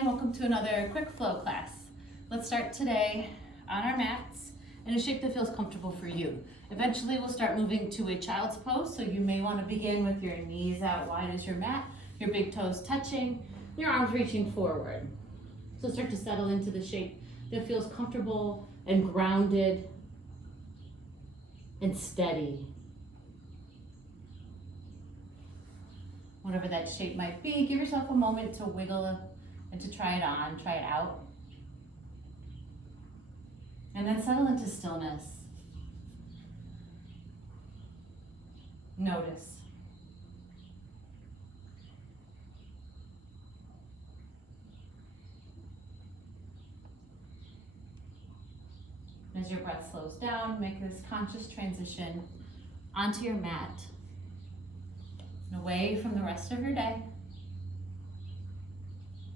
and welcome to another quick flow class. Let's start today on our mats in a shape that feels comfortable for you. Eventually we'll start moving to a child's pose, so you may want to begin with your knees out wide as your mat, your big toes touching, your arms reaching forward. So start to settle into the shape that feels comfortable and grounded and steady. Whatever that shape might be, give yourself a moment to wiggle and to try it on, try it out. And then settle into stillness. Notice. As your breath slows down, make this conscious transition onto your mat and away from the rest of your day,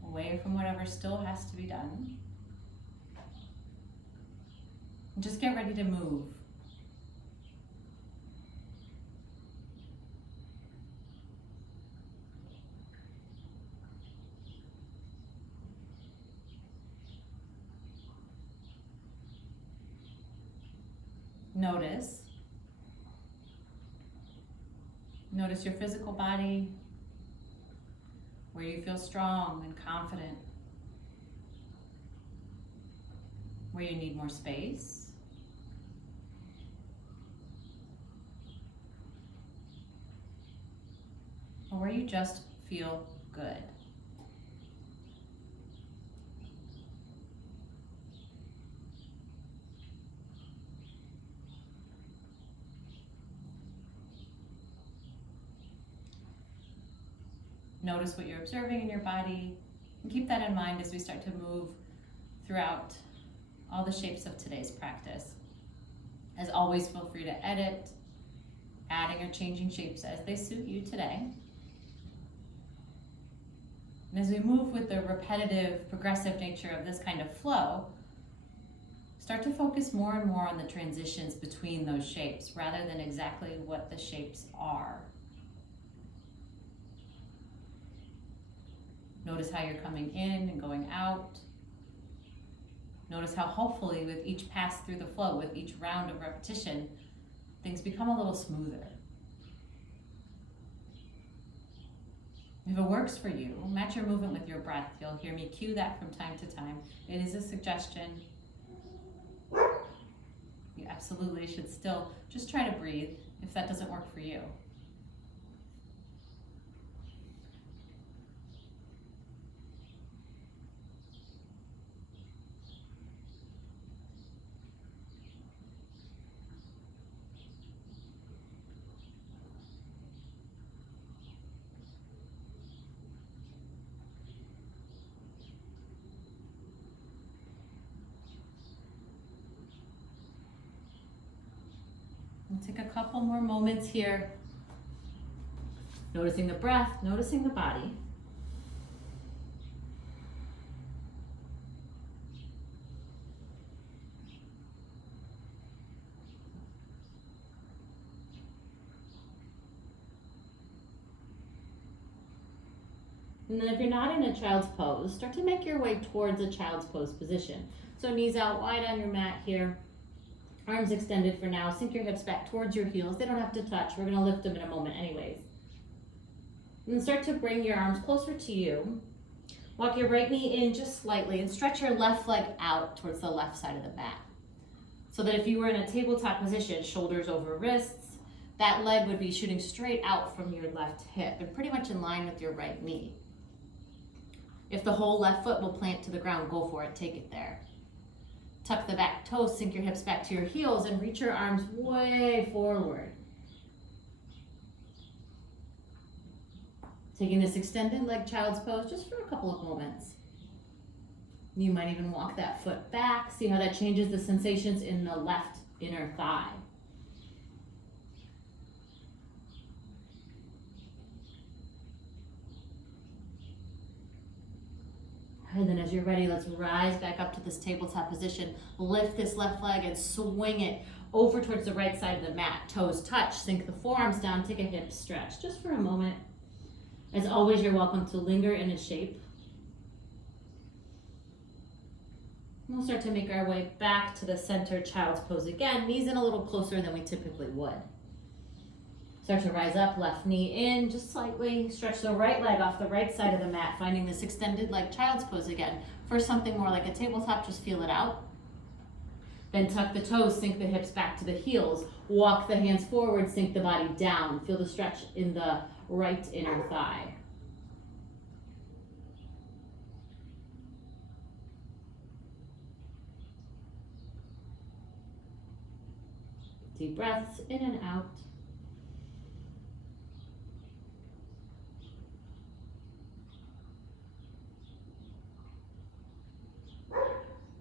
away from whatever still has to be done. And just get ready to move. Notice. Notice your physical body, where you feel strong and confident, where you need more space, or where you just feel good. Notice what you're observing in your body, and keep that in mind as we start to move throughout all the shapes of today's practice. As always, feel free to edit, adding or changing shapes as they suit you today. And as we move with the repetitive, progressive nature of this kind of flow, start to focus more and more on the transitions between those shapes rather than exactly what the shapes are. Notice how you're coming in and going out. Notice how hopefully with each pass through the flow, with each round of repetition, things become a little smoother. If it works for you, match your movement with your breath. You'll hear me cue that from time to time. It is a suggestion. You absolutely should still just try to breathe if that doesn't work for you. We'll take a couple more moments here, noticing the breath, noticing the body. And then if you're not in a child's pose, start to make your way towards a child's pose position. So knees out wide on your mat here. Arms extended for now. Sink your hips back towards your heels. They don't have to touch. We're going to lift them in a moment anyways. And then start to bring your arms closer to you. Walk your right knee in just slightly and stretch your left leg out towards the left side of the mat. So that if you were in a tabletop position, shoulders over wrists, that leg would be shooting straight out from your left hip and pretty much in line with your right knee. If the whole left foot will plant to the ground, go for it. Take it there. Tuck the back toes, sink your hips back to your heels, and reach your arms way forward. Taking this extended leg child's pose just for a couple of moments. You might even walk that foot back. See how that changes the sensations in the left inner thigh. And then as you're ready, let's rise back up to this tabletop position. Lift this left leg and swing it over towards the right side of the mat. Toes touch, sink the forearms down, take a hip stretch just for a moment. As always, you're welcome to linger in a shape. We'll start to make our way back to the center child's pose again. Knees in a little closer than we typically would. Start to rise up, left knee in just slightly. Stretch the right leg off the right side of the mat, finding this extended leg child's pose again. For something more like a tabletop, just feel it out. Then tuck the toes, sink the hips back to the heels. Walk the hands forward, sink the body down. Feel the stretch in the right inner thigh. Deep breaths in and out.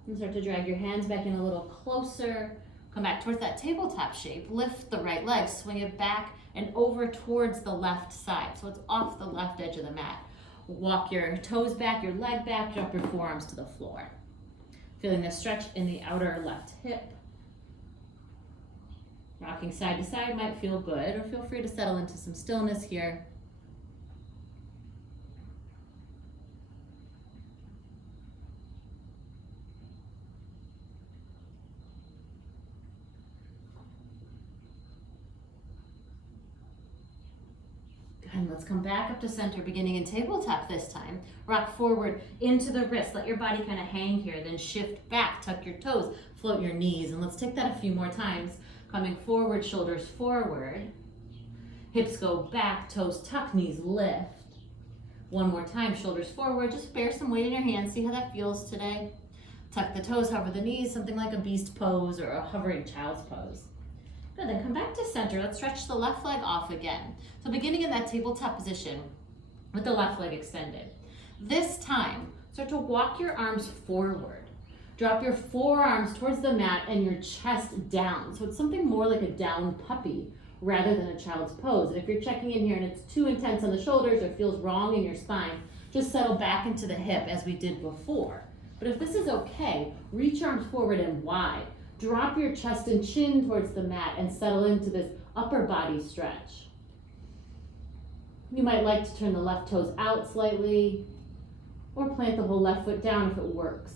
And start to drag your hands back in a little closer. Come back towards that tabletop shape. Lift the right leg, swing it back and over towards the left side. So it's off the left edge of the mat. Walk your toes back, your leg back, drop your forearms to the floor. Feeling the stretch in the outer left hip. Rocking side to side might feel good, or feel free to settle into some stillness here. And let's come back up to center, beginning in tabletop this time. Rock forward into the wrist. Let your body kind of hang here. Then shift back, tuck your toes, float your knees. And let's take that a few more times. Coming forward, shoulders forward. Hips go back, toes tuck, knees lift. One more time, shoulders forward. Just bear some weight in your hands. See how that feels today. Tuck the toes, hover the knees, something like a beast pose or a hovering child's pose. Good, then come back to center. Let's stretch the left leg off again. So beginning in that tabletop position with the left leg extended. This time, start to walk your arms forward. Drop your forearms towards the mat and your chest down. So it's something more like a down puppy rather than a child's pose. And if you're checking in here and it's too intense on the shoulders or feels wrong in your spine, just settle back into the hip as we did before. But if this is okay, reach arms forward and wide. Drop your chest and chin towards the mat and settle into this upper body stretch. You might like to turn the left toes out slightly or plant the whole left foot down if it works.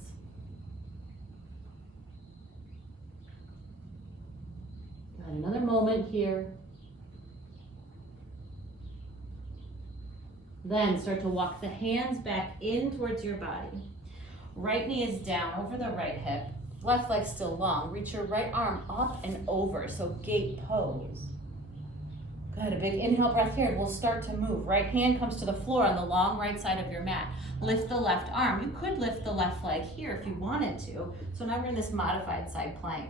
Got another moment here. Then start to walk the hands back in towards your body. Right knee is down over the right hip. Left leg still long. Reach your right arm up and over, so gate pose. Good, a big inhale breath here, and we'll start to move. Right hand comes to the floor on the long right side of your mat. Lift the left arm. You could lift the left leg here if you wanted to. So now we're in this modified side plank.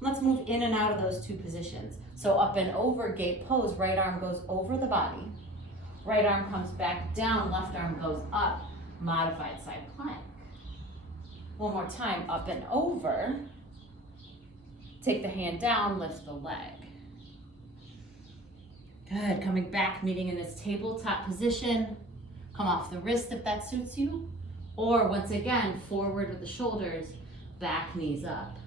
Let's move in and out of those two positions. So up and over, gate pose. Right arm goes over the body. Right arm comes back down, left arm goes up. Modified side plank. One more time, up and over. Take the hand down, lift the leg. Good, coming back, meeting in this tabletop position. Come off the wrist if that suits you. Or once again, forward with the shoulders, back, knees up.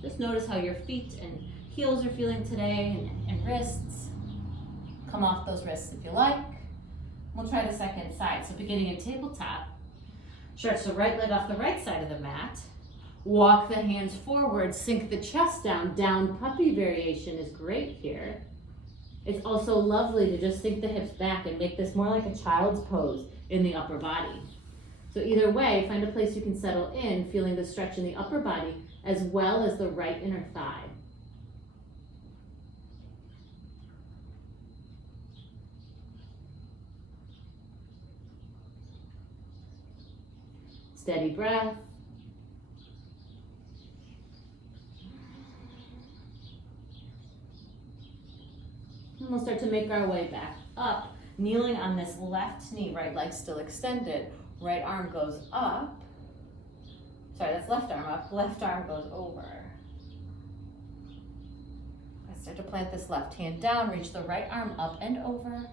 Just notice how your feet and heels are feeling today and wrists. Come off those wrists if you like. We'll try the second side. So beginning in tabletop, stretch the right leg off the right side of the mat. Walk the hands forward, sink the chest down. Down puppy variation is great here. It's also lovely to just sink the hips back and make this more like a child's pose in the upper body. So either way, find a place you can settle in, feeling the stretch in the upper body as well as the right inner thigh. Steady breath. And we'll start to make our way back up, kneeling on this left knee, right leg still extended. Right arm goes up. Sorry, that's left arm up. Left arm goes over. I start to plant this left hand down, reach the right arm up and over.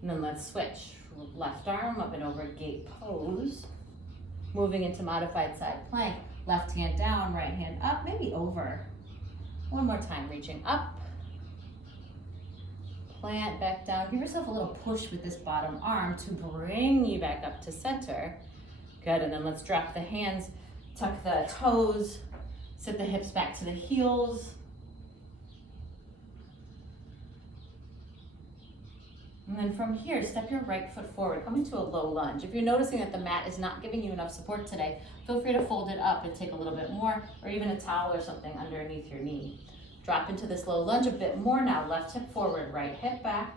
And then let's switch. Left arm up and over, gate pose. Moving into modified side plank. Left hand down, right hand up, maybe over. One more time, reaching up. Plant back down. Give yourself a little push with this bottom arm to bring you back up to center. Good, and then let's drop the hands, tuck the toes, sit the hips back to the heels. And then from here, step your right foot forward, come into a low lunge. If you're noticing that the mat is not giving you enough support today, feel free to fold it up and take a little bit more, or even a towel or something underneath your knee. Drop into this low lunge a bit more now. Left hip forward, right hip back.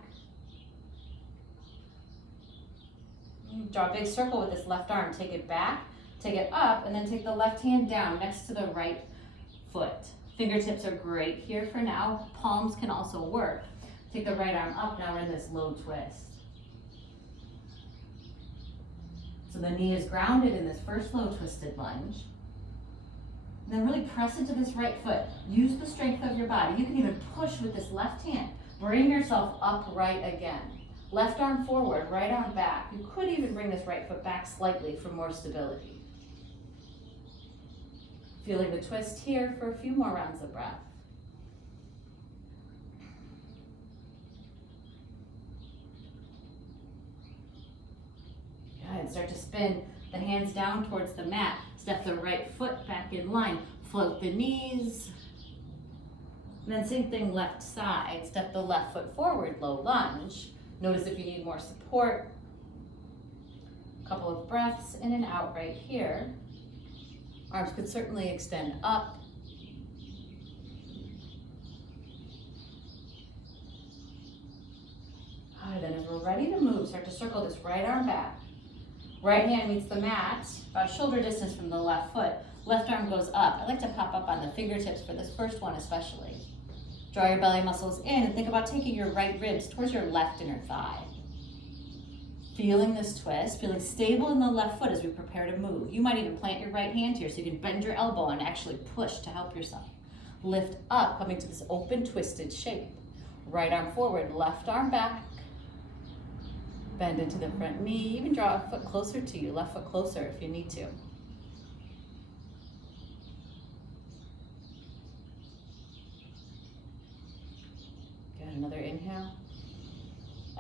Draw a big circle with this left arm. Take it back, take it up, and then take the left hand down next to the right foot. Fingertips are great here for now. Palms can also work. Take the right arm up, now we're in this low twist. So the knee is grounded in this first low twisted lunge. And then really press into this right foot. Use the strength of your body. You can even push with this left hand. Bring yourself upright again. Left arm forward, right arm back. You could even bring this right foot back slightly for more stability. Feeling the twist here for a few more rounds of breath. Good, start to spin the hands down towards the mat. Step the right foot back in line. Float the knees. And then same thing left side. Step the left foot forward, low lunge. Notice if you need more support. A couple of breaths in and out right here. Arms could certainly extend up. All right, then as we're ready to move, start to circle this right arm back. Right hand meets the mat, about shoulder distance from the left foot. Left arm goes up. I like to pop up on the fingertips for this first one especially. Draw your belly muscles in and think about taking your right ribs towards your left inner thigh. Feeling this twist, feeling stable in the left foot as we prepare to move. You might even plant your right hand here so you can bend your elbow and actually push to help yourself. Lift up, coming to this open twisted shape. Right arm forward, left arm back. Bend into the front knee, even draw a foot closer to you, left foot closer if you need to. Good, another inhale.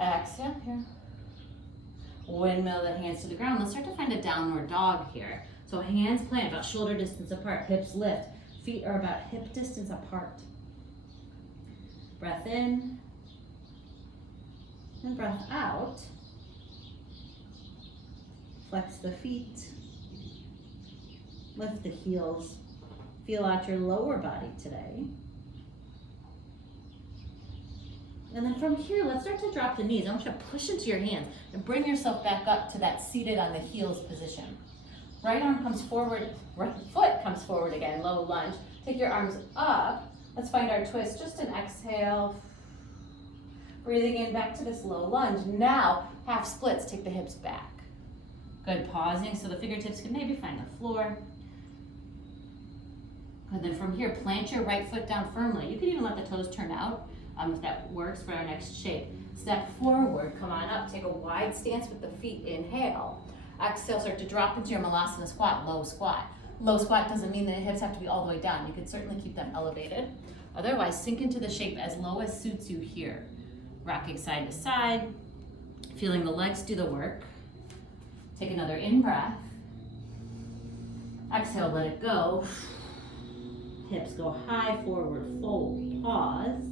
Exhale here. Windmill the hands to the ground. Let's start to find a downward dog here. So hands plant about shoulder distance apart, hips lift. Feet are about hip distance apart. Breath in and breath out. Flex the feet, lift the heels, feel out your lower body today. And then from here, let's start to drop the knees. I want you to push into your hands and bring yourself back up to that seated on the heels position. Right arm comes forward, right foot comes forward again, low lunge. Take your arms up. Let's find our twist, just an exhale. Breathing in back to this low lunge. Now, half splits, take the hips back. Good, pausing so the fingertips can maybe find the floor. And then from here, plant your right foot down firmly. You can even let the toes turn out if that works for our next shape. Step forward, come on up, take a wide stance with the feet, inhale. Exhale, start to drop into your Malasana squat, low squat. Low squat doesn't mean that the hips have to be all the way down. You can certainly keep them elevated. Otherwise, sink into the shape as low as suits you here. Rocking side to side, feeling the legs do the work. Take another in-breath. Exhale, let it go. Hips go high, forward fold, pause.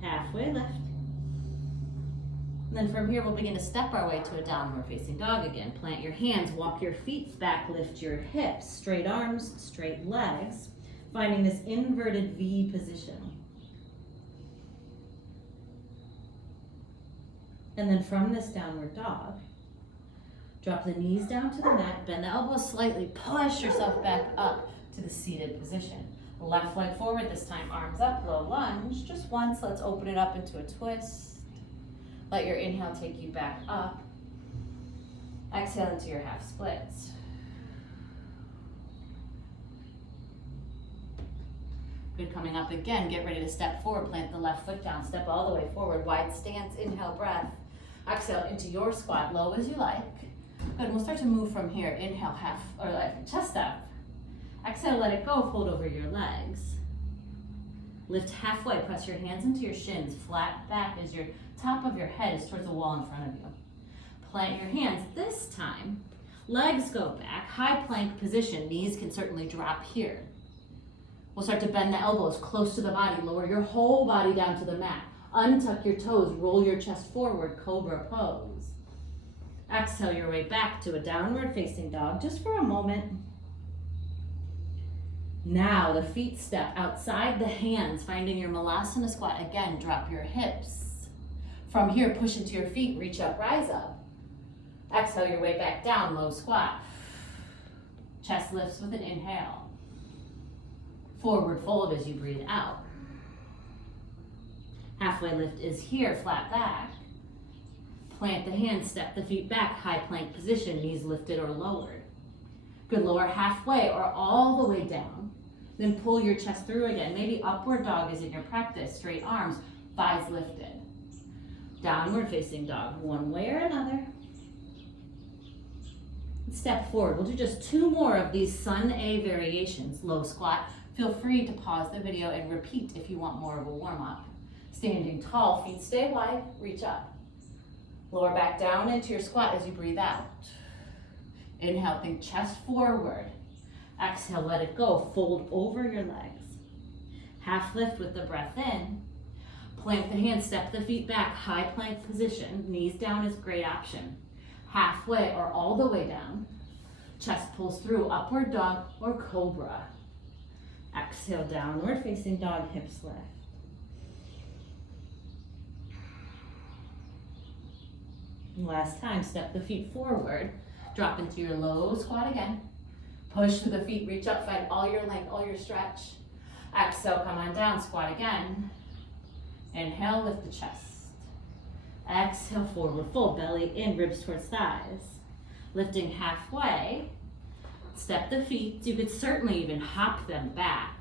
Halfway lift. And then from here, we'll begin to step our way to a downward facing dog again. Plant your hands, walk your feet back, lift your hips, straight arms, straight legs, finding this inverted V position. And then from this downward dog, drop the knees down to the mat, bend the elbows slightly, push yourself back up to the seated position. Left leg forward this time, arms up, low lunge. Just once, let's open it up into a twist. Let your inhale take you back up. Exhale into your half splits. Good, coming up again, get ready to step forward, plant the left foot down, step all the way forward, wide stance, inhale, breath. Exhale into your squat, low as you like. Good, and we'll start to move from here. Inhale, chest up. Exhale, let it go, fold over your legs. Lift halfway, press your hands into your shins, flat back as your top of your head is towards the wall in front of you. Plant your hands. This time, legs go back, high plank position. Knees can certainly drop here. We'll start to bend the elbows close to the body. Lower your whole body down to the mat. Untuck your toes, roll your chest forward, cobra pose. Exhale your way back to a downward facing dog, just for a moment. Now the feet step outside the hands, finding your Malasana squat. Again, drop your hips. From here, push into your feet, reach up, rise up. Exhale your way back down, low squat. Chest lifts with an inhale. Forward fold as you breathe out. Halfway lift is here, flat back. Plant the hands, step the feet back, high plank position, knees lifted or lowered. Good, lower halfway or all the way down. Then pull your chest through again. Maybe upward dog is in your practice. Straight arms, thighs lifted. Downward facing dog, one way or another. Step forward. We'll do just 2 more of these Sun A variations. Low squat. Feel free to pause the video and repeat if you want more of a warm-up. Standing tall, feet stay wide, reach up. Lower back down into your squat as you breathe out. Inhale, think chest forward. Exhale, let it go. Fold over your legs. Half lift with the breath in. Plant the hands, step the feet back, high plank position. Knees down is a great option. Halfway or all the way down. Chest pulls through, upward dog or cobra. Exhale, downward facing dog, hips lift. Last time, step the feet forward. Drop into your low squat again. Push through the feet, reach up, find all your length, all your stretch. Exhale, come on down, squat again. Inhale, lift the chest. Exhale, forward fold, belly in, ribs towards thighs. Lifting halfway, step the feet. You could certainly even hop them back.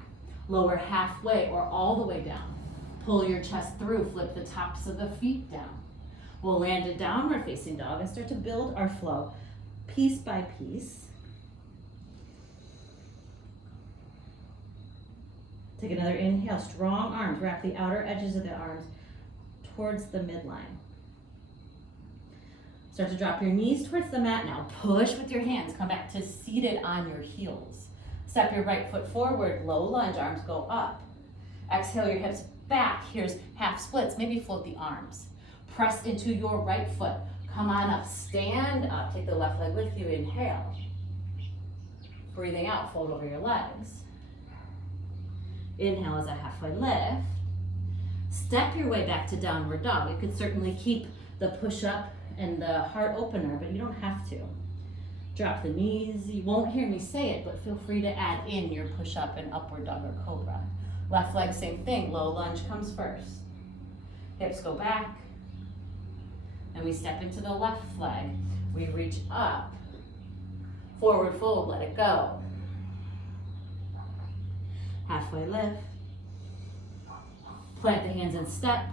Lower halfway or all the way down. Pull your chest through, flip the tops of the feet down. We'll land a downward facing dog and start to build our flow piece by piece. Take another inhale, strong arms. Wrap the outer edges of the arms towards the midline. Start to drop your knees towards the mat now. Push with your hands. Come back to seated on your heels. Step your right foot forward, low lunge, arms go up. Exhale your hips back. Here's half splits, maybe float the arms. Press into your right foot. Come on up, stand up. Take the left leg with you, inhale. Breathing out, fold over your legs. Inhale as a halfway lift. Step your way back to downward dog. You could certainly keep the push up and the heart opener, but you don't have to. Drop the knees. You won't hear me say it, but feel free to add in your push up and upward dog or cobra. Left leg, same thing. Low lunge comes first. Hips go back. And we step into the left leg. We reach up. Forward fold, let it go. Halfway lift. Plant the hands and step.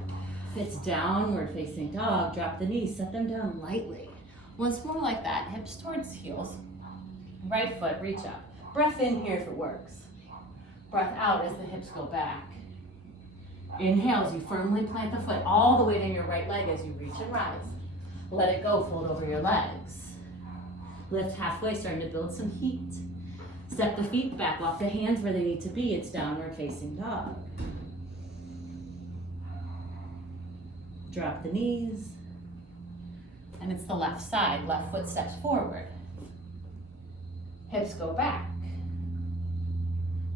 If it's downward facing dog, drop the knees, set them down lightly. Once more like that, hips towards heels. Right foot, reach up. Breath in here if it works. Breath out as the hips go back. Inhale as you firmly plant the foot all the way down your right leg as you reach and rise. Let it go, fold over your legs. Lift halfway, starting to build some heat. Step the feet back, walk the hands where they need to be. It's downward facing dog. Drop the knees. And it's the left side, left foot steps forward. Hips go back.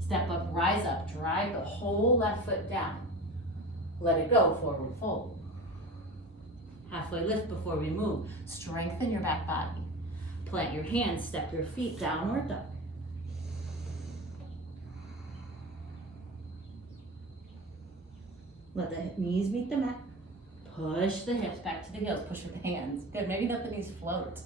Step up, rise up, drive the whole left foot down. Let it go, forward fold. Halfway lift before we move. Strengthen your back body. Plant your hands, step your feet, downward dog. Let the knees meet the mat. Push the hips back to the heels. Push with the hands. Good, maybe let the knees float.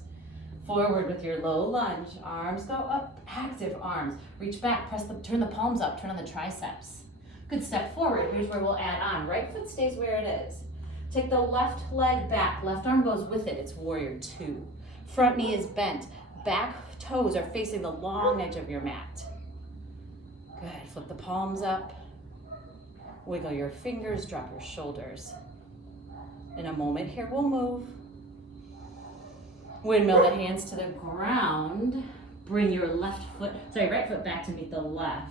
Forward with your low lunge. Arms go up, active arms. Reach back, turn the palms up, turn on the triceps. Good, step forward. Here's where we'll add on. Right foot stays where it is. Take the left leg back. Left arm goes with it. It's warrior two. Front knee is bent. Back toes are facing the long edge of your mat. Good, flip the palms up. Wiggle your fingers, drop your shoulders. In a moment here, we'll move. Windmill the hands to the ground. Bring your right foot back to meet the left.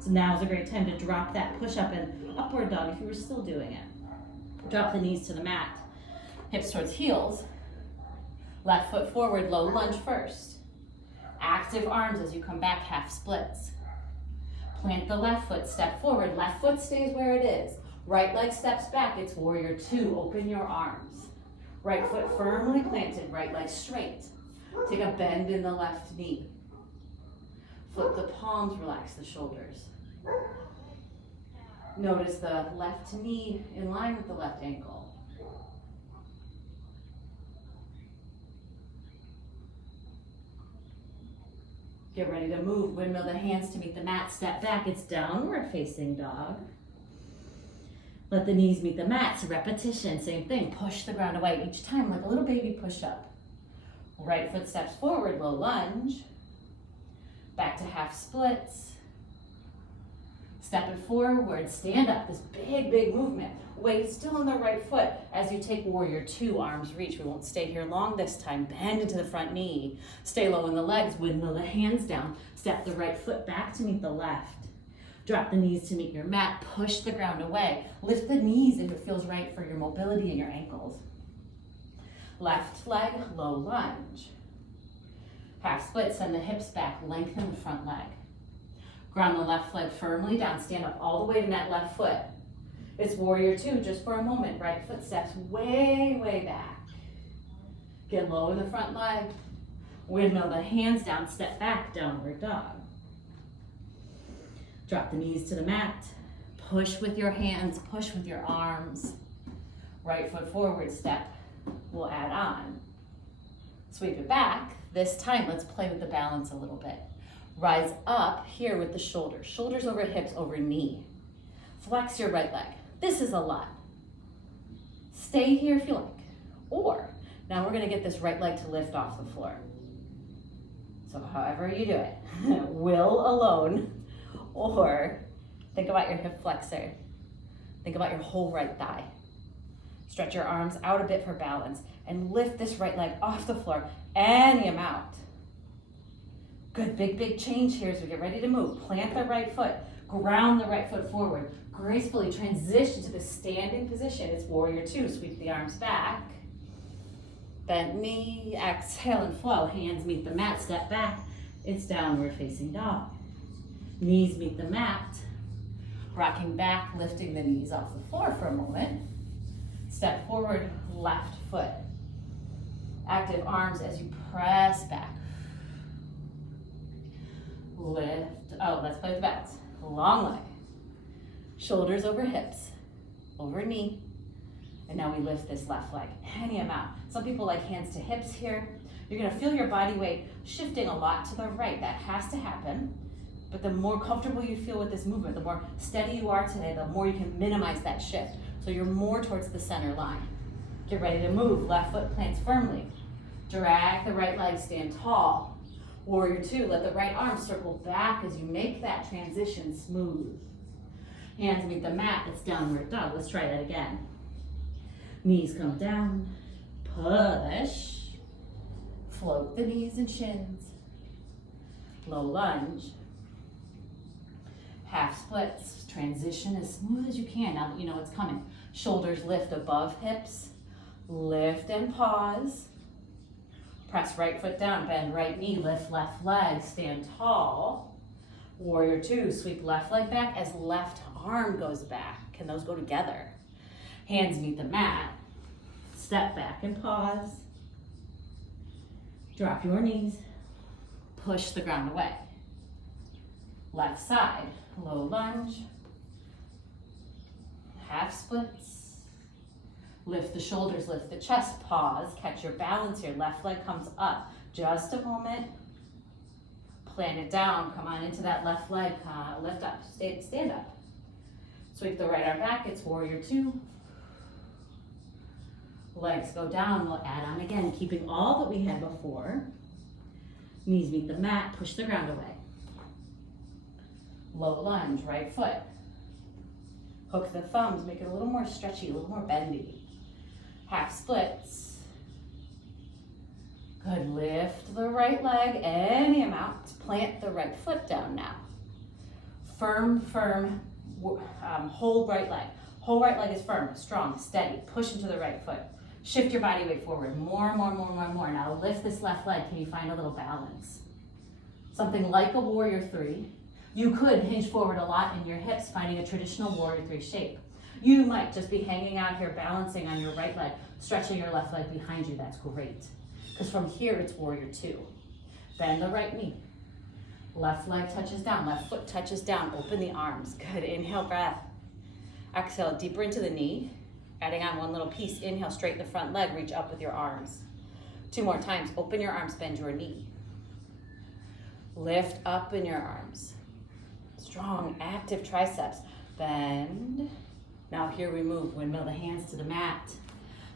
So now is a great time to drop that push up and upward dog if you were still doing it. Drop the knees to the mat. Hips towards heels. Left foot forward, low lunge first. Active arms as you come back, half splits. Plant the left foot, step forward. Left foot stays where it is. Right leg steps back, it's warrior two. Open your arms. Right foot firmly planted, right leg straight. Take a bend in the left knee. Flip the palms, relax the shoulders. Notice the left knee in line with the left ankle. Get ready to move. Windmill the hands to meet the mat. Step back. It's downward facing dog. Let the knees meet the mat. So repetition, same thing. Push the ground away each time like a little baby push up. Right foot steps forward, low lunge. Back to half splits. Step it forward, stand up. This big, big movement. Weight still on the right foot as you take warrior two, arms reach. We won't stay here long this time. Bend into the front knee. Stay low in the legs, windmill the hands down. Step the right foot back to meet the left. Drop the knees to meet your mat. Push the ground away. Lift the knees if it feels right for your mobility and your ankles. Left leg, low lunge. Half split, send the hips back, lengthen the front leg. Ground the left leg firmly down, stand up all the way to that left foot. It's warrior two, just for a moment. Right foot steps way, way back. Get low in the front leg. Windmill the hands down, step back, downward dog. Drop the knees to the mat. Push with your hands, push with your arms. Right foot forward, step. We'll add on. Sweep it back. This time, let's play with the balance a little bit. Rise up here with the shoulders. Shoulders over hips, over knee. Flex your right leg. This is a lot. Stay here if you like. Or, now we're gonna get this right leg to lift off the floor. So however you do it, will alone, or think about your hip flexor. Think about your whole right thigh. Stretch your arms out a bit for balance and lift this right leg off the floor any amount. Good, big, big change here as we get ready to move. Plant the right foot, ground the right foot forward. Gracefully transition to the standing position. It's warrior two. Sweep the arms back. Bent knee, exhale and flow. Hands meet the mat, step back. It's downward facing dog. Knees meet the mat. Rocking back, lifting the knees off the floor for a moment. Step forward, left foot. Active arms as you press back. Lift, let's play with the balance. Long leg. Shoulders over hips, over knee. And now we lift this left leg, any amount. Some people like hands to hips here. You're gonna feel your body weight shifting a lot to the right. That has to happen. But the more comfortable you feel with this movement, the more steady you are today, the more you can minimize that shift. So you're more towards the center line. Get ready to move. Left foot plants firmly. Drag the right leg, stand tall. Warrior two, let the right arm circle back as you make that transition smooth. Hands meet the mat, it's downward dog. Let's try that again. Knees come down, push. Float the knees and shins. Low lunge. Half splits, transition as smooth as you can now that you know it's coming. Shoulders lift above hips, lift and pause. Press right foot down, bend right knee, lift left leg, stand tall. Warrior two, sweep left leg back as left arm goes back. Can those go together? Hands meet the mat. Step back and pause. Drop your knees. Push the ground away. Left side, low lunge. Half splits. Lift the shoulders, lift the chest, pause, catch your balance here. Left leg comes up. Just a moment. Plant it down, come on into that left leg, lift up, stand up. Sweep the right arm back, it's warrior two. Legs go down, we'll add on again, keeping all that we had before. Knees meet the mat, push the ground away. Low lunge, right foot. Hook the thumbs, make it a little more stretchy, a little more bendy. Half splits. Good, lift the right leg any amount. Plant the right foot down now. Firm, hold right leg. Whole right leg is firm, strong, steady. Push into the right foot. Shift your body weight forward. More. Now lift this left leg. Can you find a little balance? Something like a warrior three. You could hinge forward a lot in your hips, finding a traditional warrior three shape. You might just be hanging out here, balancing on your right leg, stretching your left leg behind you. That's great. Because from here, it's warrior two. Bend the right knee. Left leg touches down, left foot touches down. Open the arms. Good, inhale, breath. Exhale, deeper into the knee. Adding on one little piece. Inhale, straighten the front leg, reach up with your arms. 2 more times, open your arms, bend your knee. Lift up in your arms. Strong, active triceps. Bend. Now here we move, windmill the hands to the mat.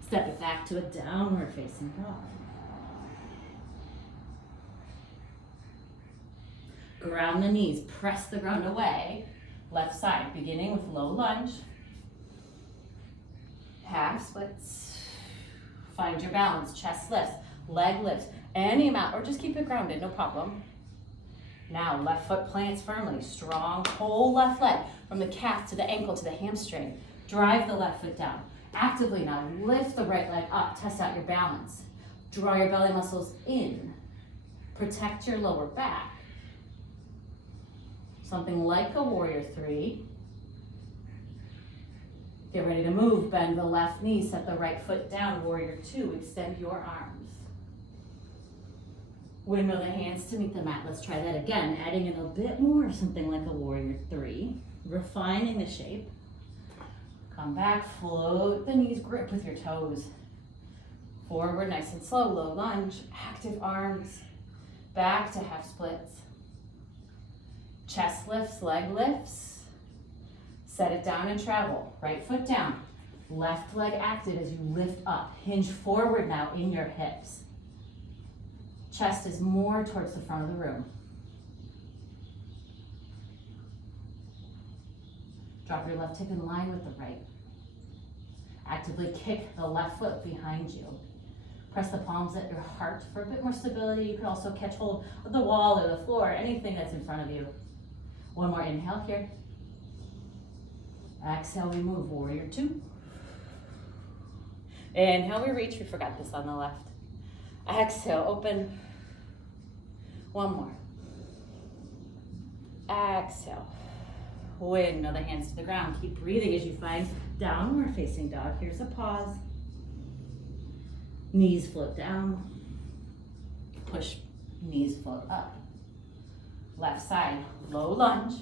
Step it back to a downward facing dog. Ground the knees, press the ground away. Left side, beginning with low lunge. Half splits. Find your balance, chest lifts, leg lifts, any amount, or just keep it grounded, no problem. Now, left foot plants firmly, strong, whole left leg, from the calf to the ankle to the hamstring. Drive the left foot down. Actively now, lift the right leg up, test out your balance. Draw your belly muscles in. Protect your lower back. Something like a warrior three. Get ready to move, bend the left knee, set the right foot down, warrior two, extend your arms. Windmill the hands to meet the mat. Let's try that again, adding in a bit more, something like a warrior three, refining the shape. Come back, float the knees, grip with your toes. Forward, nice and slow, low lunge, active arms, back to half splits. Chest lifts, leg lifts. Set it down and travel. Right foot down, left leg active as you lift up. Hinge forward now in your hips. Chest is more towards the front of the room. Drop your left hip in line with the right. Actively kick the left foot behind you. Press the palms at your heart for a bit more stability. You can also catch hold of the wall or the floor, anything that's in front of you. One more inhale here. Exhale, we move, warrior two. Inhale, we reach. We forgot this on the left. Exhale, open. One more. Exhale. Windmill the hands to the ground. Keep breathing as you find downward facing dog. Here's a pause. Knees float down. Push, knees float up. Left side, low lunge.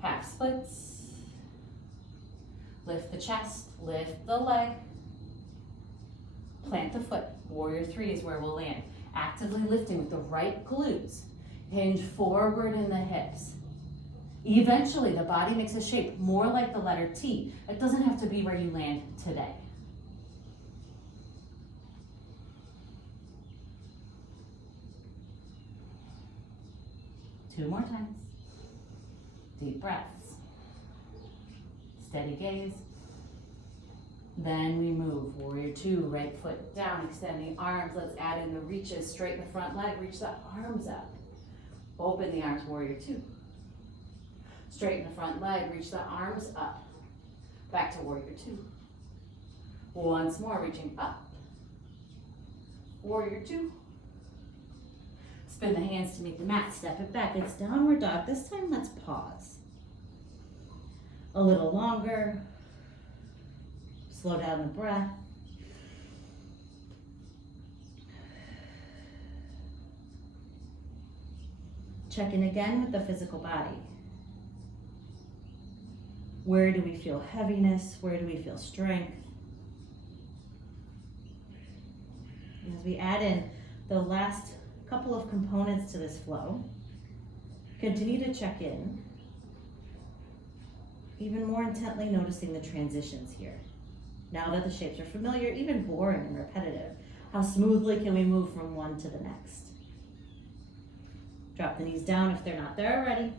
Half splits. Lift the chest, lift the leg. Plant the foot. Warrior three is where we'll land. Actively lifting with the right glutes. Hinge forward in the hips. Eventually, the body makes a shape more like the letter T. It doesn't have to be where you land today. Two more times. Deep breaths. Steady gaze. Then we move. Warrior two, right foot down, extend the arms. Let's add in the reaches. Straighten the front leg, reach the arms up. Open the arms, warrior two. Straighten the front leg, reach the arms up. Back to warrior two. Once more, reaching up. Warrior two. Spin the hands to meet the mat, step it back. It's downward dog. This time, let's pause. A little longer. Slow down the breath. Check in again with the physical body. Where do we feel heaviness? Where do we feel strength? As we add in the last couple of components to this flow, continue to check in, even more intently noticing the transitions here. Now that the shapes are familiar, even boring and repetitive, how smoothly can we move from one to the next? Drop the knees down if they're not there already.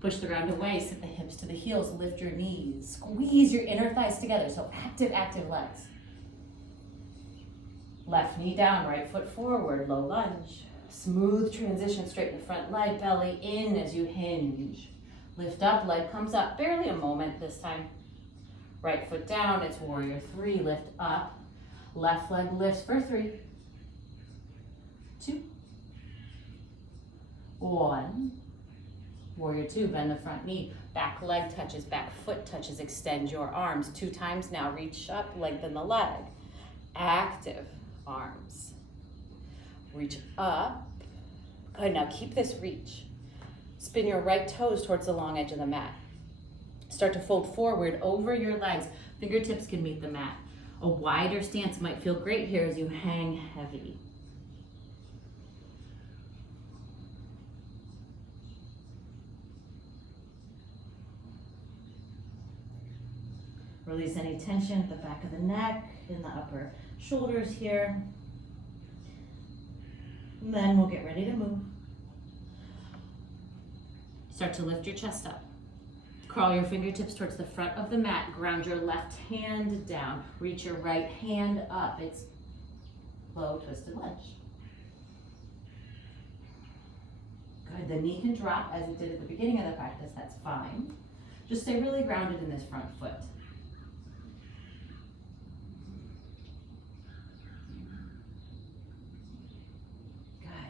Push the ground away, sit the hips to the heels, lift your knees. Squeeze your inner thighs together, so active legs. Left knee down, right foot forward, low lunge. Smooth transition, straighten the front leg, belly in as you hinge. Lift up, leg comes up, barely a moment this time. Right foot down, it's warrior three, lift up. Left leg lifts for 3, 2, 1. Warrior two, bend the front knee. Back leg touches, back foot touches, extend your arms. 2 times now, reach up, lengthen the leg. Active arms. Reach up. Good, now keep this reach. Spin your right toes towards the long edge of the mat. Start to fold forward over your legs. Fingertips can meet the mat. A wider stance might feel great here as you hang heavy. Release any tension at the back of the neck, in the upper shoulders here. And then we'll get ready to move. Start to lift your chest up. Crawl your fingertips towards the front of the mat. Ground your left hand down. Reach your right hand up. It's low twisted lunge. Good. The knee can drop as it did at the beginning of the practice. That's fine. Just stay really grounded in this front foot.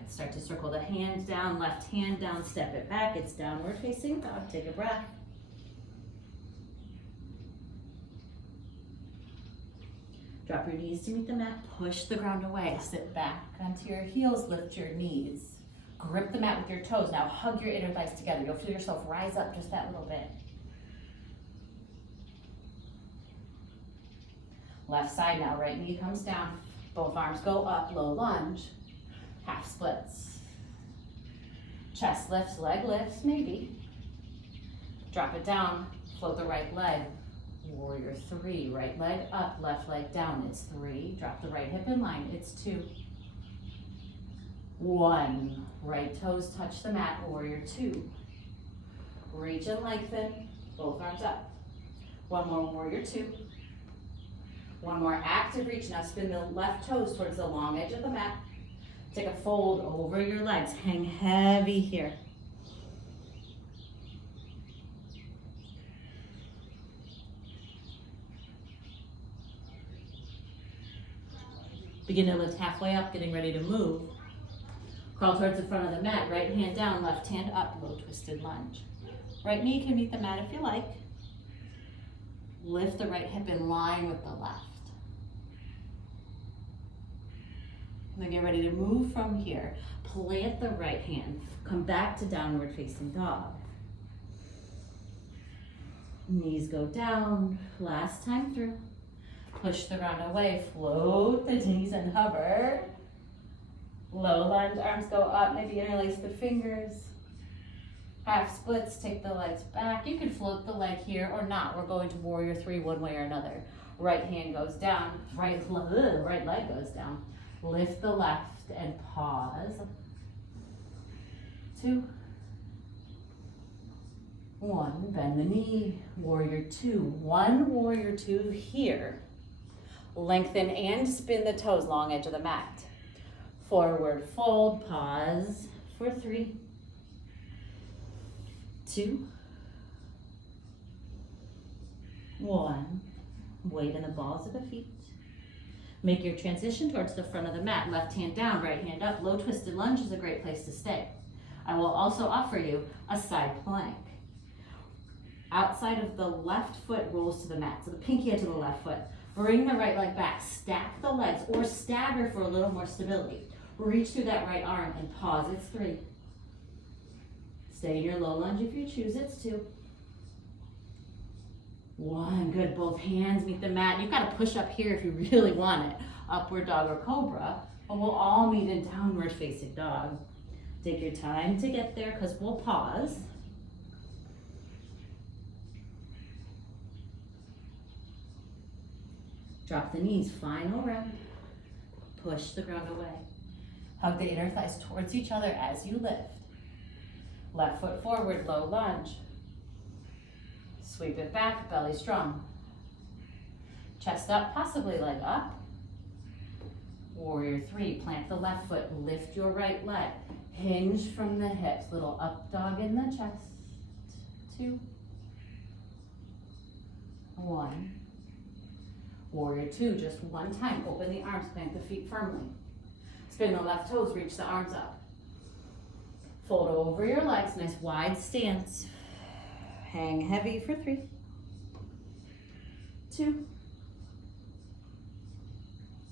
Start to circle the hand down, left hand down, step it back. It's downward facing dog. Take a breath. Drop your knees to meet the mat. Push the ground away. Sit back onto your heels. Lift your knees. Grip the mat with your toes. Now hug your inner thighs together. You'll feel yourself rise up just that little bit. Left side now. Right knee comes down. Both arms go up. Low lunge. Half splits. Chest lifts, leg lifts, maybe. Drop it down, float the right leg. Warrior three, right leg up, left leg down, it's 3. Drop the right hip in line, it's 2. 1, right toes touch the mat, warrior 2. Reach and lengthen, both arms up. 1 more, warrior 2. 1 more active reach, now spin the left toes towards the long edge of the mat. Take a fold over your legs. Hang heavy here. Begin to lift halfway up, getting ready to move. Crawl towards the front of the mat. Right hand down, left hand up, low twisted lunge. Right knee can meet the mat if you like. Lift the right hip in line with the left. And then get ready to move from here. Plant the right hand. Come back to downward facing dog. Knees go down. Last time through. Push the ground away. Float the knees and hover. Low lunge, arms go up. Maybe interlace the fingers. Half splits, take the legs back. You can float the leg here or not. We're going to warrior 3 one way or another. Right hand goes down. Right leg goes down. Lift the left and pause. 2, 1, bend the knee, warrior 2. 1, warrior 2 here. Lengthen and spin the toes, long edge of the mat. Forward fold, pause for 3, 2, 1. Weight in the balls of the feet. Make your transition towards the front of the mat. Left hand down, right hand up. Low twisted lunge is a great place to stay. I will also offer you a side plank. Outside of the left foot rolls to the mat. So the pinky edge of the left foot. Bring the right leg back. Stack the legs or stagger for a little more stability. Reach through that right arm and pause. It's 3. Stay in your low lunge if you choose. It's 2. 1, good, both hands meet the mat. You've got to push up here if you really want it. Upward dog or cobra, and we'll all meet in downward facing dog. Take your time to get there because we'll pause. Drop the knees, final rep. Push the ground away. Hug the inner thighs towards each other as you lift. Left foot forward, low lunge. Sweep it back, belly strong. Chest up, possibly leg up. Warrior three, plant the left foot, lift your right leg, hinge from the hips, little up dog in the chest. 2, 1. Warrior two, just one time, open the arms, plant the feet firmly. Spin the left toes, reach the arms up. Fold over your legs, nice wide stance. Hang heavy for 3, 2,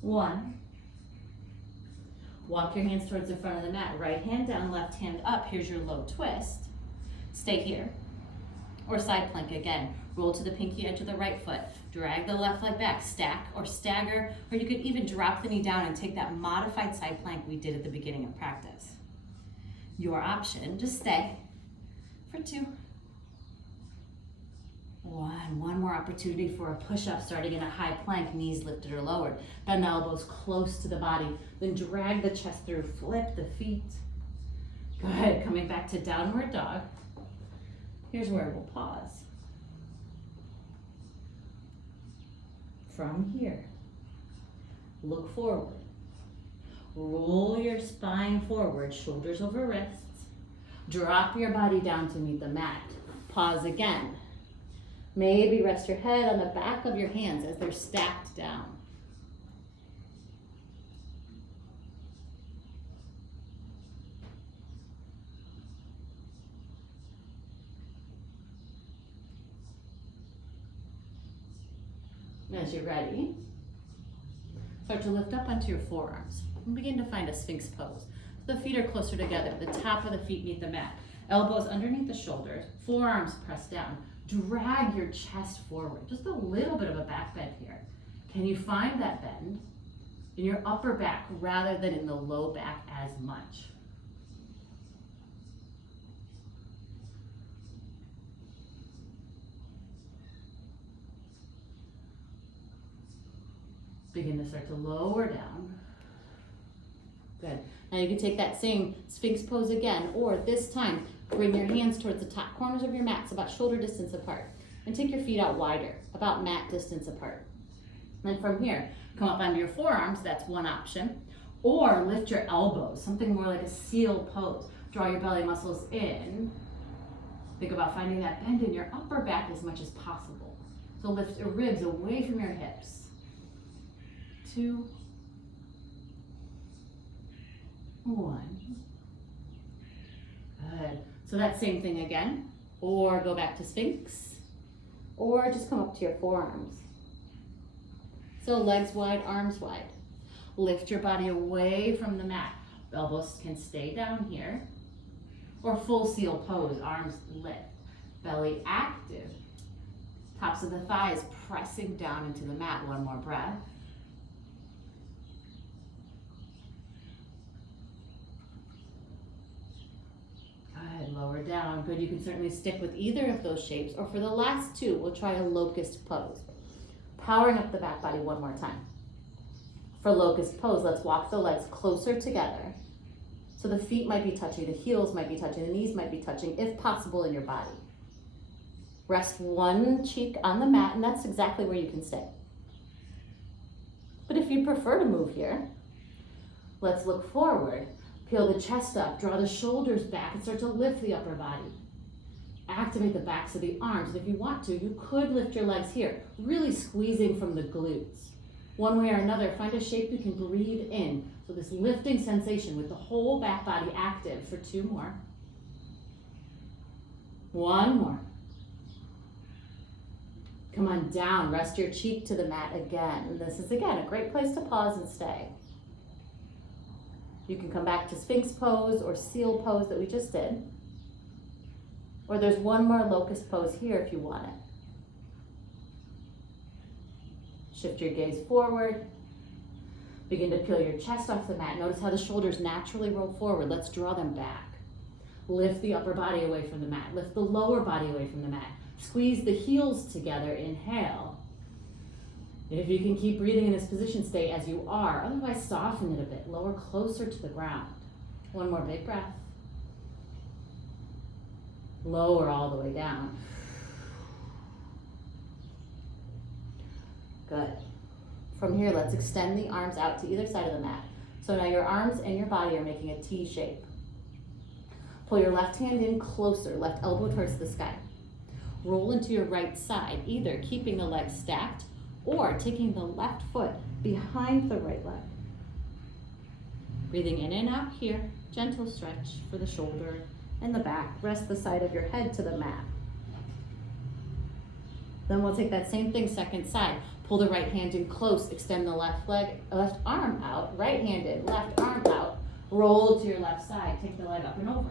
1. Walk your hands towards the front of the mat. Right hand down, left hand up. Here's your low twist. Stay here. Or side plank again. Roll to the pinky edge of the right foot. Drag the left leg back. Stack or stagger. Or you could even drop the knee down and take that modified side plank we did at the beginning of practice. Your option, just stay for 2. 1. One more opportunity for a push-up, starting in a high plank, knees lifted or lowered. Bend the elbows close to the body, then drag the chest through, flip the feet. Good, coming back to downward dog. Here's where we'll pause. From here, look forward. Roll your spine forward, shoulders over wrists. Drop your body down to meet the mat. Pause again. Maybe rest your head on the back of your hands as they're stacked down. As you're ready, start to lift up onto your forearms and begin to find a Sphinx pose. The feet are closer together, the top of the feet meet the mat. Elbows underneath the shoulders, forearms pressed down. Drag your chest forward, just a little bit of a back bend here. Can you find that bend in your upper back rather than in the low back as much? Begin to start to lower down. Good. Now you can take that same Sphinx pose again, or this time, bring your hands towards the top corners of your mats, about shoulder distance apart. And take your feet out wider, about mat distance apart. And from here, come up onto your forearms, that's one option. Or lift your elbows, something more like a seal pose. Draw your belly muscles in. Think about finding that bend in your upper back as much as possible. So lift your ribs away from your hips. 2, 1. Good. So that same thing again, or go back to Sphinx, or just come up to your forearms. So legs wide, arms wide. Lift your body away from the mat. Elbows can stay down here, or full seal pose, arms lift. Belly active. Tops of the thighs pressing down into the mat. One more breath. Good, lower down. Good, you can certainly stick with either of those shapes, or for the last 2, we'll try a locust pose. Powering up the back body one more time. For locust pose, let's walk the legs closer together. So the feet might be touching, the heels might be touching, the knees might be touching, if possible, in your body. Rest one cheek on the mat, and that's exactly where you can stay. But if you prefer to move here, let's look forward. Peel the chest up, draw the shoulders back, and start to lift the upper body. Activate the backs of the arms, and if you want to, you could lift your legs here, really squeezing from the glutes. One way or another, find a shape you can breathe in. So this lifting sensation with the whole back body active for 2 more. 1 more. Come on down, rest your cheek to the mat again. And this is, again, a great place to pause and stay. You can come back to Sphinx pose or seal pose that we just did. Or there's one more locust pose here if you want it. Shift your gaze forward. Begin to peel your chest off the mat. Notice how the shoulders naturally roll forward. Let's draw them back. Lift the upper body away from the mat. Lift the lower body away from the mat. Squeeze the heels together. Inhale. If you can keep breathing in this position, stay as you are. Otherwise, soften it a bit. Lower closer to the ground. One more big breath. Lower all the way down. Good. From here, let's extend the arms out to either side of the mat. So now your arms and your body are making a T shape. Pull your left hand in closer, left elbow towards the sky. Roll into your right side, either keeping the legs stacked or taking the left foot behind the right leg. Breathing in and out here, gentle stretch for the shoulder and the back. Rest the side of your head to the mat. Then we'll take that same thing, second side. Pull the right hand in close, extend the left arm out, right hand in, left arm out, roll to your left side, take the leg up and over.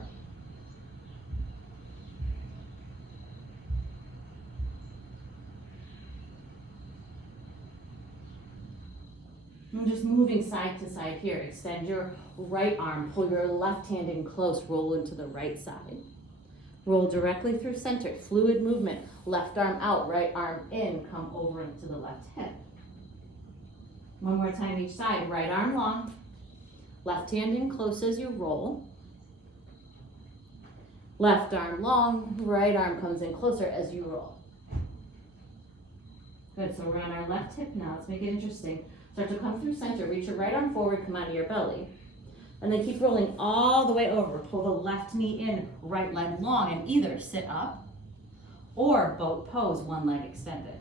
And just moving side to side here. Extend your right arm, pull your left hand in close, roll into the right side. Roll directly through center, fluid movement. Left arm out, right arm in, come over into the left hip. One more time each side, right arm long. Left hand in close as you roll. Left arm long, right arm comes in closer as you roll. Good, so we're on our left hip now. Let's make it interesting. Start to come through center, reach your right arm forward, come onto your belly. And then keep rolling all the way over. Pull the left knee in, right leg long, and either sit up or boat pose, one leg extended.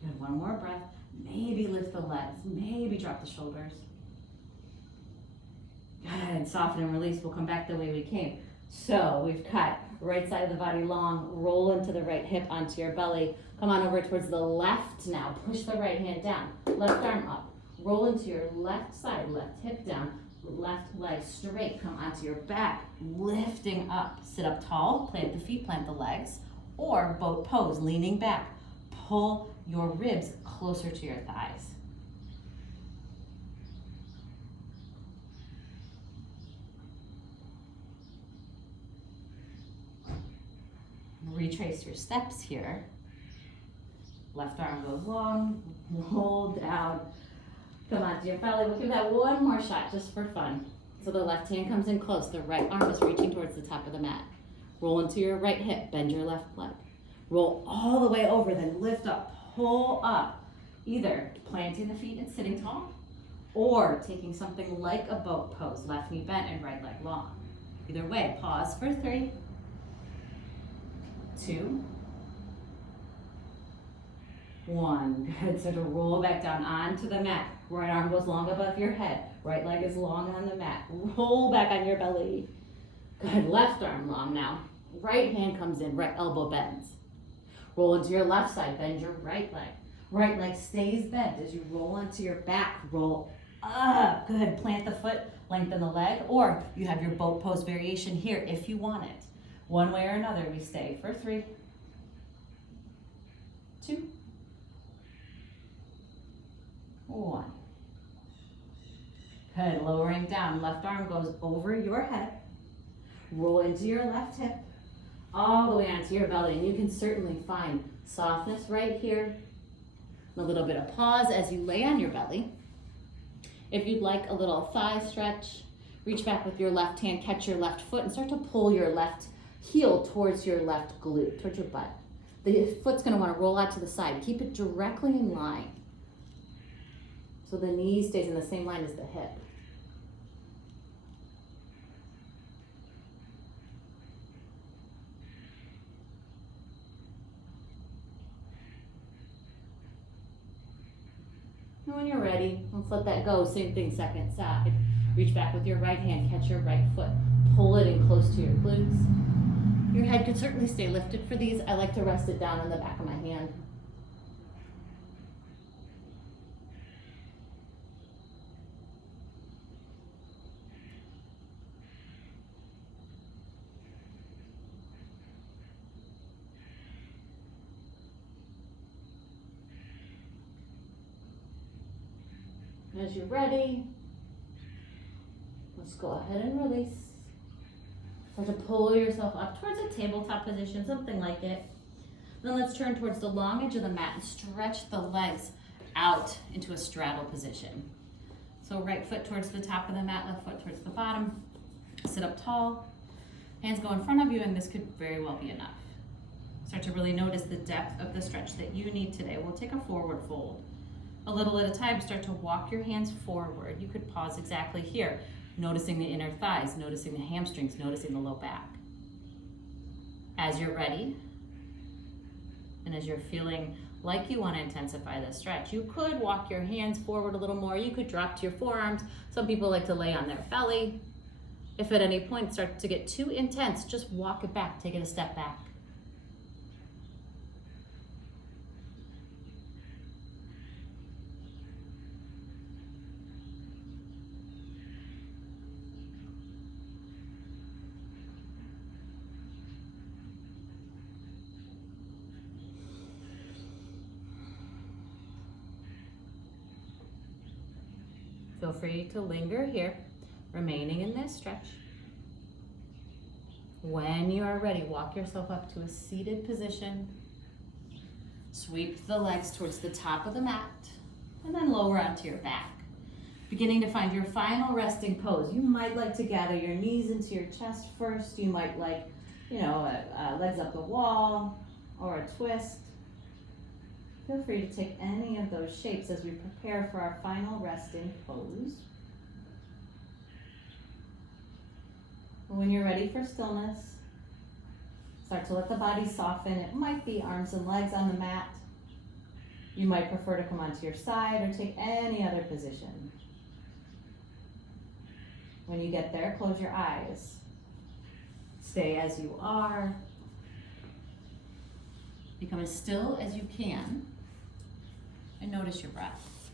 Good, one more breath. Maybe lift the legs, maybe drop the shoulders. Good, and soften and release. We'll come back the way we came. So we've cut right side of the body long, roll into the right hip onto your belly. Come on over towards the left now. Push the right hand down, left arm up. Roll into your left side, left hip down, left leg straight. Come onto your back, lifting up. Sit up tall, plant the feet, plant the legs, or boat pose, leaning back. Pull your ribs closer to your thighs. Retrace your steps here. Left arm goes long, roll down, come onto your belly. We'll give that one more shot just for fun. So the left hand comes in close, the right arm is reaching towards the top of the mat. Roll into your right hip, bend your left leg. Roll all the way over, then lift up, pull up. Either planting the feet and sitting tall, or taking something like a boat pose, left knee bent and right leg long. Either way, pause for 3, 2, 1. Good, so to roll back down onto the mat. Right arm goes long above your head. Right leg is long on the mat. Roll back on your belly. Good, left arm long now. Right hand comes in, right elbow bends. Roll into your left side, bend your right leg. Right leg stays bent as you roll onto your back. Roll up, good. Plant the foot, lengthen the leg, or you have your boat pose variation here if you want it. One way or another, we stay for 3, 2, 1. Good, lowering down. Left arm goes over your head. Roll into your left hip, all the way onto your belly. And you can certainly find softness right here. A little bit of pause as you lay on your belly. If you'd like a little thigh stretch, reach back with your left hand, catch your left foot, and start to pull your left heel towards your left glute, towards your butt. The foot's gonna wanna roll out to the side. Keep it directly in line. So the knee stays in the same line as the hip. And when you're ready, let's let that go. Same thing, second side. Reach back with your right hand, catch your right foot, pull it in close to your glutes. Your head could certainly stay lifted for these. I like to rest it down on the back of my hand. As you're ready, let's go ahead and release. Start to pull yourself up towards a tabletop position, something like it. Then let's turn towards the long edge of the mat and stretch the legs out into a straddle position. So right foot towards the top of the mat, left foot towards the bottom. Sit up tall. Hands go in front of you, and this could very well be enough. Start to really notice the depth of the stretch that you need today. We'll take a forward fold. A little at a time, start to walk your hands forward. You could pause exactly here, noticing the inner thighs, noticing the hamstrings, noticing the low back. As you're ready, and as you're feeling like you want to intensify the stretch, you could walk your hands forward a little more. You could drop to your forearms. Some people like to lay on their belly. If at any point it starts to get too intense, just walk it back, take it a step back. Feel free to linger here, remaining in this stretch. When you are ready, walk yourself up to a seated position. Sweep the legs towards the top of the mat, and then lower onto your back. Beginning to find your final resting pose. You might like to gather your knees into your chest first. You might like, legs up the wall or a twist. Feel free to take any of those shapes as we prepare for our final resting pose. When you're ready for stillness, start to let the body soften. It might be arms and legs on the mat. You might prefer to come onto your side or take any other position. When you get there, close your eyes. Stay as you are. Become as still as you can. And notice your breath.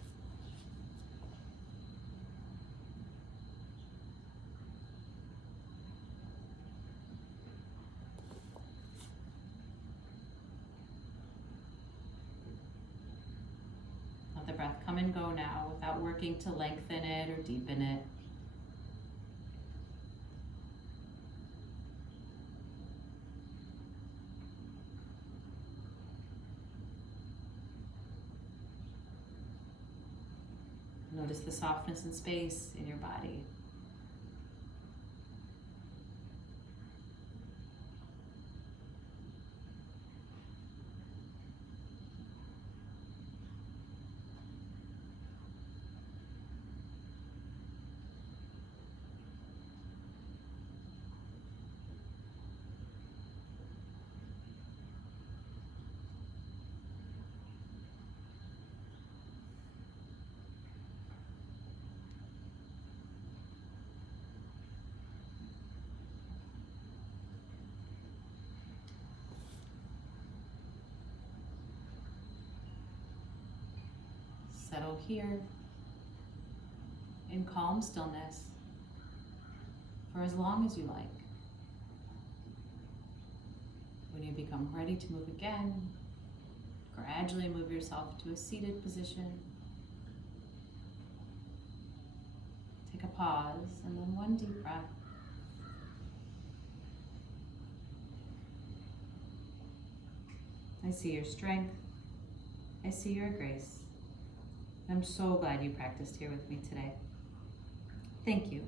Let the breath come and go now without working to lengthen it or deepen it. Notice the softness and space in your body. Settle here in calm stillness for as long as you like. When you become ready to move again, gradually move yourself to a seated position. Take a pause and then one deep breath. I see your strength. I see your grace. I'm so glad you practiced here with me today. Thank you.